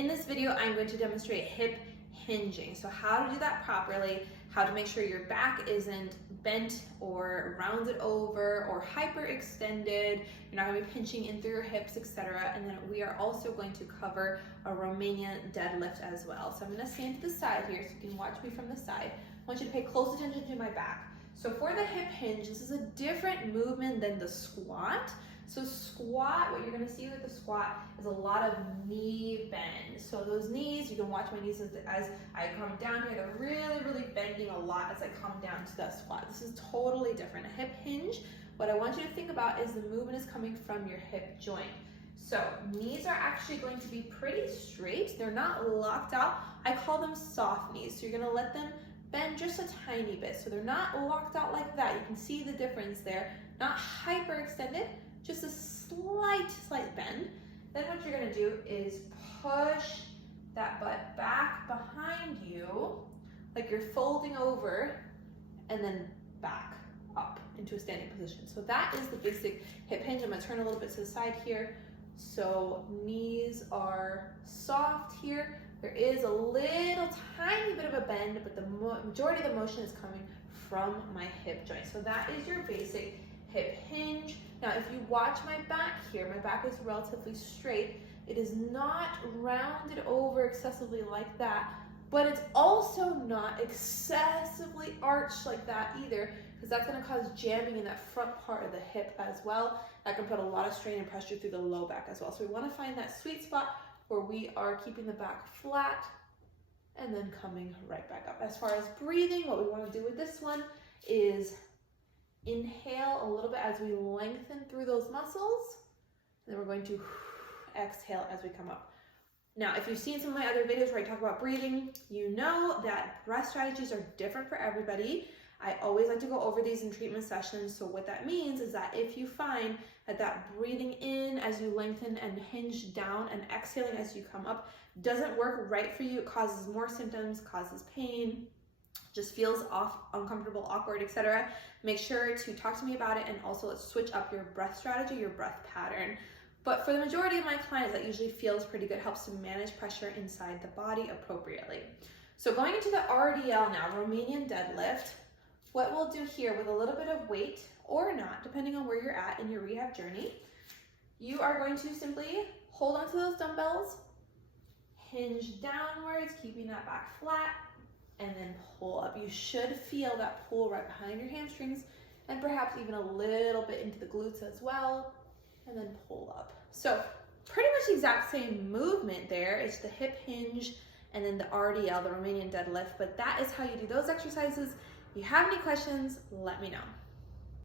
In this video, I'm going to demonstrate hip hinging. So how to do that properly, how to make sure your back isn't bent or rounded over or hyperextended. You're not going to be pinching in through your hips, etc. And then we are also going to cover a Romanian deadlift as well. So I'm going to stand to the side here so you can watch me from the side. I want you to pay close attention to my back. So for the hip hinge, this is a different movement than the squat. So squat, what you're gonna see with the squat is a lot of knee bend. So those knees, you can watch my knees as I come down here, they're really bending a lot as I come down to that squat. This is totally different. A hip hinge, what I want you to think about is the movement is coming from your hip joint. So knees are actually going to be pretty straight. They're not locked out. I call them soft knees. So you're gonna let them bend just a tiny bit. So they're not locked out like that. You can see the difference there. Not hyperextended, just a slight bend. Then what you're gonna do is push that butt back behind you, like you're folding over, and then back up into a standing position. So that is the basic hip hinge. I'm gonna turn a little bit to the side here. So knees are soft here. There is a little tiny bit of a bend, but the majority of the motion is coming from my hip joint. So that is your basic hip hinge. Now, if you watch my back here, my back is relatively straight. It is not rounded over excessively like that, but it's also not excessively arched like that either, because that's gonna cause jamming in that front part of the hip as well. That can put a lot of strain and pressure through the low back as well. So we wanna find that sweet spot where we are keeping the back flat and then coming right back up. As far as breathing, what we wanna do with this one is inhale a little bit as we lengthen through those muscles, and then we're going to exhale as we come up. Now, if you've seen some of my other videos where I talk about breathing, you know that breath strategies are different for everybody. I always like to go over these in treatment sessions. So what that means is that if you find that breathing in as you lengthen and hinge down and exhaling as you come up doesn't work right for you, it causes more symptoms, causes pain, just feels off, uncomfortable, awkward, etc. Make sure to talk to me about it, and also let's switch up your breath strategy, your breath pattern. But for the majority of my clients, that usually feels pretty good, helps to manage pressure inside the body appropriately. So going into the RDL now, Romanian deadlift, what we'll do here with a little bit of weight or not, depending on where you're at in your rehab journey, you are going to simply hold onto those dumbbells, hinge downwards, keeping that back flat, and then pull up. You should feel that pull right behind your hamstrings and perhaps even a little bit into the glutes as well, and then pull up. So pretty much the exact same movement there. It's the hip hinge and then the RDL, the Romanian deadlift, but that is how you do those exercises. If you have any questions, let me know.